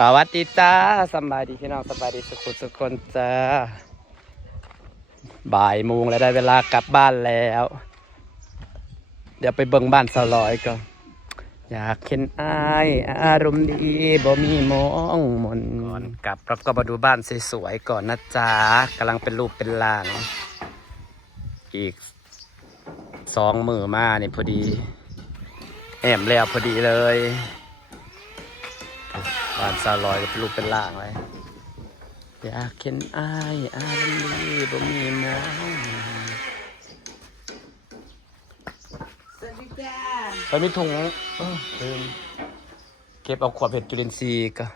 สวัสดีจ้าสบายดีพี่น้องสบายดีสุขคนจ้าบ่ายโมงแล้วได้เวลากลับบ้านแล้วเดี๋ยวไปเบิ่งบ้านสลอยก่อนอยากเห็นอายอารมณ์ดีบ่มีมองมนก่อนกลับเราก็มาดูบ้านสวยๆก่อนนะจ๊ะกำลังเป็นรูปเป็นร่างอีก2 มื้อมาเนี่ยพอดีแอมแล้วพอดีเลยบ้านสลอยก็เป็นรูปเป็นร่างเลยอยากเห็นอายอารมณ์ดีบ่มีมองสวัสดีจ้าตอนนี้ถุงลืมเก็บเอาขวดเห็ดจุลินทรีย์ก็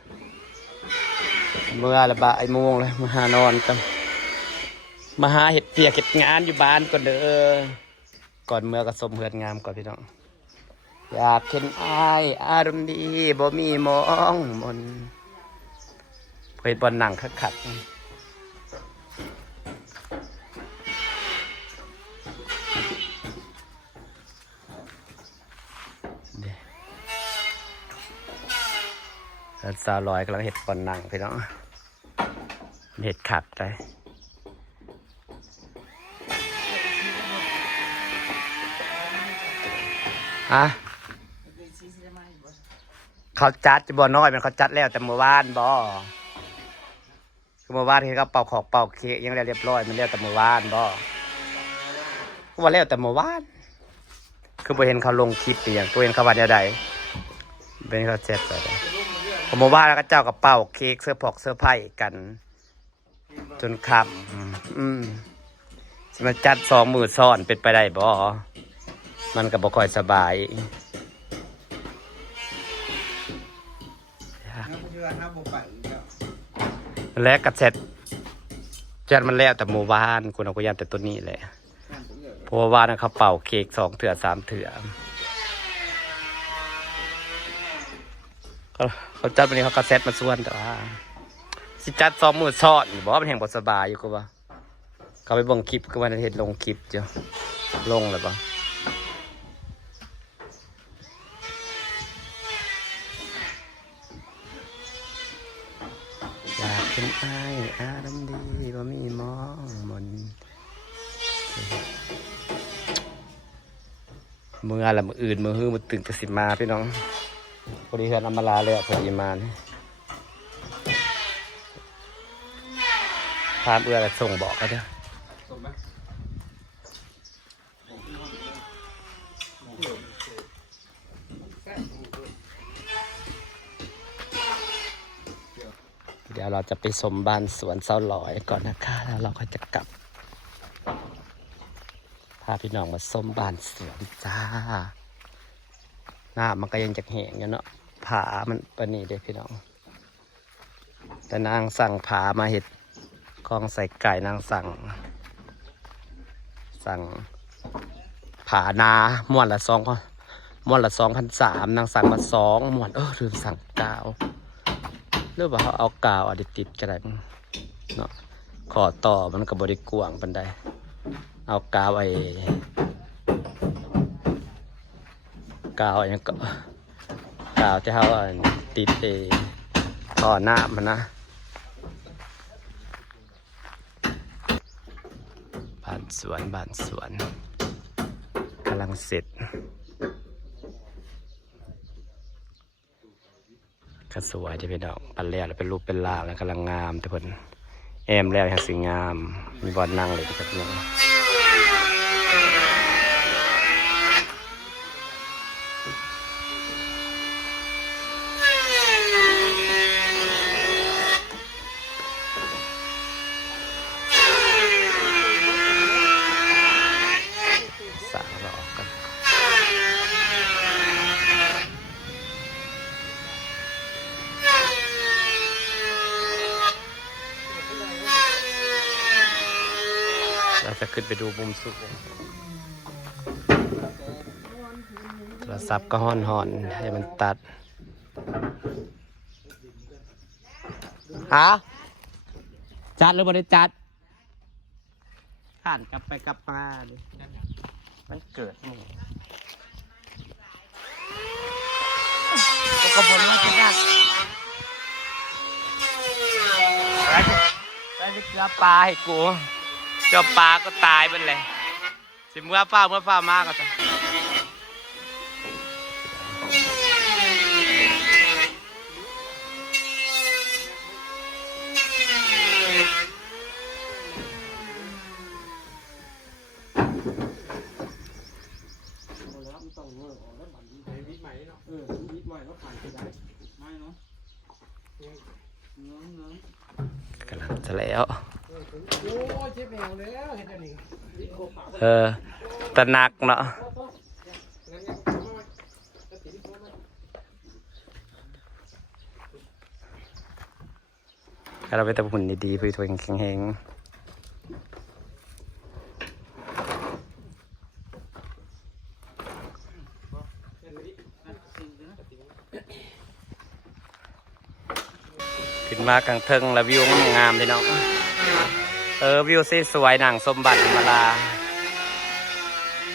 เมื่อละบ่ายโมงเลยมาหานอนกันมาหาเห็ดเปียกเห็ดงานอยู่บ้านก่อนเด้อก่อนเมื่อก็สมเหือนงามก่อนพี่น้องอยากเห็นอายอารมณ์ดีบ่มีมองมนเห็ดบอลหนังขัดสาวลอยกำลังเห็ดบอลหนังพี่น้องเห็ดขัดไปอะเขาจัดจะบ่น้อยเป็นเขาจัดแล้วแต่เมื่อวานบ่คือเมื่อวานเห็นเขาเป่าของเป่าเค้กยังเรียบร้อยมันแล้วแต่เมื่อวานบ่ก็ว่าแล้วแต่เมื่อวานคือบ่เห็นเขาลงคลิปอย่างตัวเห็นเขาว่าใดเป็นเขาเจ็ดไปเมื่อวานแล้วก็เจ้ากับเป่าเค้กเสื้อผอกเสื้อไผ่กันจนค่ำมันจัด2 มื้อซ้อนเป็นไปได้บ่มันก็บ่ค่อยสบายและกระเซ็ดจัดมันแล้วแต่เมื่อวานคุณเอาก็ยันแต่ตัวนี้แหละเพราะว่าเขาเป่าเค้ก2 เถื่อ 3 เถื่อเขาจัดวันนี้เขากระเซ็ดมาส่วนแต่ว่าสิจัด2 มื้อซ้อนบอกว่ามันแห่งบ่สบายอยู่ก็ว่าเขาไปเบิ่งคลิปก็ว่าเห็นลงคลิปจ้ะลงเลยปะอยากเป็นอายอารมณ์ดีบ่มีมองมนเมื่อละมืออื่นมือฮื้อมือตึงจะสิมาพี่น้องพอดีเฮือนอำมาลาเลยพอดีมาพามเอื้อส่งบอกก็ได้เดี๋ยวเราจะไปชมบ้านสวนเสาหลอยก่อนนะคะแล้วเราก็จะกลับพาพี่น้องมาชมบ้านสวนจ้าหน้ามันก็ยังจะแห้งอยู่เนาะผามันปะนี่เด้พี่น้องแต่นางสั่งผามาเห็ดกองใส่ไก่นางสั่งผานาม้วนละ2,300นางสั่งมา2 ม้วนลืมสั่งกาวหรือว่าเขาเอากาวติดก็ได้เนาะขอต่อมันกับบริกวางปันไดเอากาวอย่างก็กาวที่เขาติดต่อหน้ามันนะบ้านสวนกำลังเสร็จก็สวยจะเป็นดอกปันแล้วเป็นรูปเป็นลาวแล้วกำลังงามทุกคนแอมแล้วยังสวยงามมีบอลนั่งเลยนะครับน้องสาวรอกันเราจะขึ้นไปดูมุมสูงโทรศัพท์ก็ห่อนให้มันตัดจัดหรือไม่ได้จัดผ่านกลับไปกลับมาดิมันเกิดนี่ก็บนว่าจะได้ ไปเจอปลาให้กูเจอปลาก็ตายไปเลยสิเมื่อฟ้ามากก็จะกำลังจะแล้วตะหนักเนาะเราไปตะหุ่นดีๆไปถวยแข็งๆขึ้นมากลางเทิงแล้ววิวงามเลยเนาะวิวสวยๆหนังสมบัติอำมาลา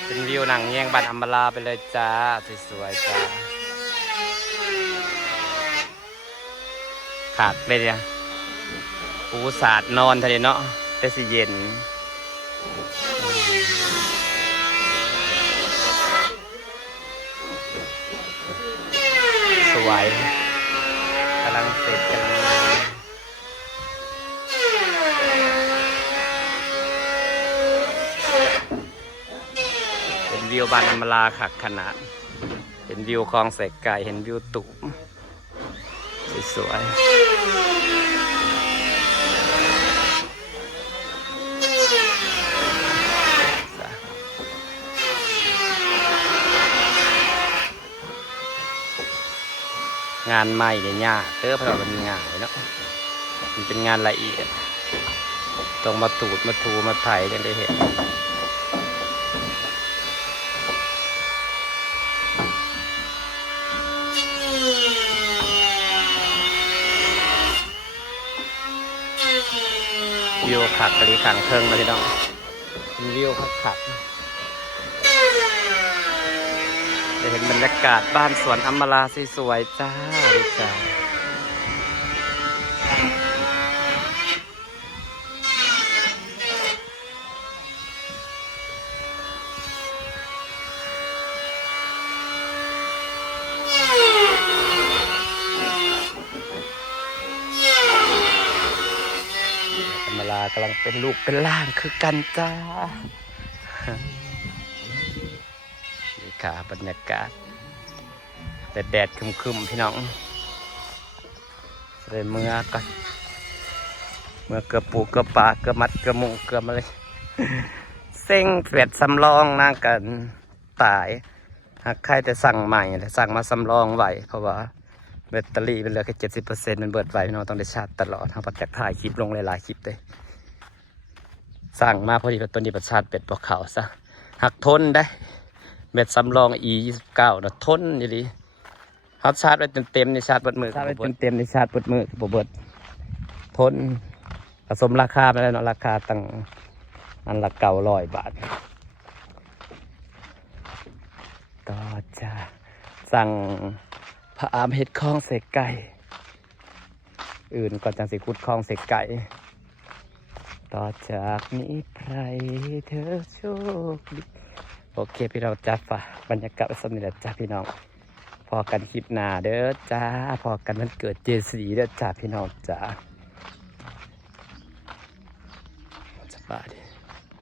เป็นวิวหนังแยงบัตรอำมาลาไปเลยจ้าสวยๆจ้าขาดไปเนี่ยปูสาดนอนทะเลเนาะแต่สิเย็นสวยกำลังเสร็จกันเป็นวิวบ้านอำมาลาขักขนาดเห็นวิวคลองแสกไก่เห็นวิวตุ่มสวยงานใหม่เนี่ยยากเพราะมันงานเนาะมันเป็นงานละเอียดต้องมาตูดมาทูมาไถยังได้เห็นวิวขัดกะลีขังเทิงมาพี่น้องวิวขัดจะเห็นบรรยากาศบ้านสวนอำมาลาสวยๆจ้าดีจ้าอำมาลากำลังเป็นลูกเป็นล่างคือกันจ้านี่ค่ะบรรยากาศแดดครึมๆพี่น้องเลยเมื่อก่อนเมื่อเกือบปูเกือบปลาเกือบมัดเกือบมุงเกือบอะไรเซ็งเฟียดสำรองนั่งกันตายหากใครจะสั่งใหม่แต่สั่งมาสำรองไว้เพราะว่าแบตเตอรี่เป็นเหลือแค่70%มันเบิดไว้พี่น้องต้องได้ชาร์จตลอดทางปัจจัยถ่ายคลิปลงหลายๆคลิปเลยสั่งมาพอดีตัวนี้ประชาร์จเป็ดบอกเขาซะหักทนได้แบตสำรอง E29 นะทนอยู่ดีเขาชาร์จไว้เต็มๆในชาร์จเปิดมือชาร์จไว้เต็มๆในชาร์จเปิดมือเบิดทนผสมราคาไปแล้วเนาะราคาตั้งอันละ900 บาทต่อจะสั่งพระอามเห็ดคลองเสกไก่อื่นก่อนจังสิคุดคลองเสกไก่ต่อจากนี้ใครเธอโชคดีโอเคพี่เราจะฝากบรรยากาศสนิทจ้าพี่น้องพอกันคลิปหน้าเด้อจ้าพอกันวันเกิดเจสีเด้อจ้าพี่น้องจ้าสบายดี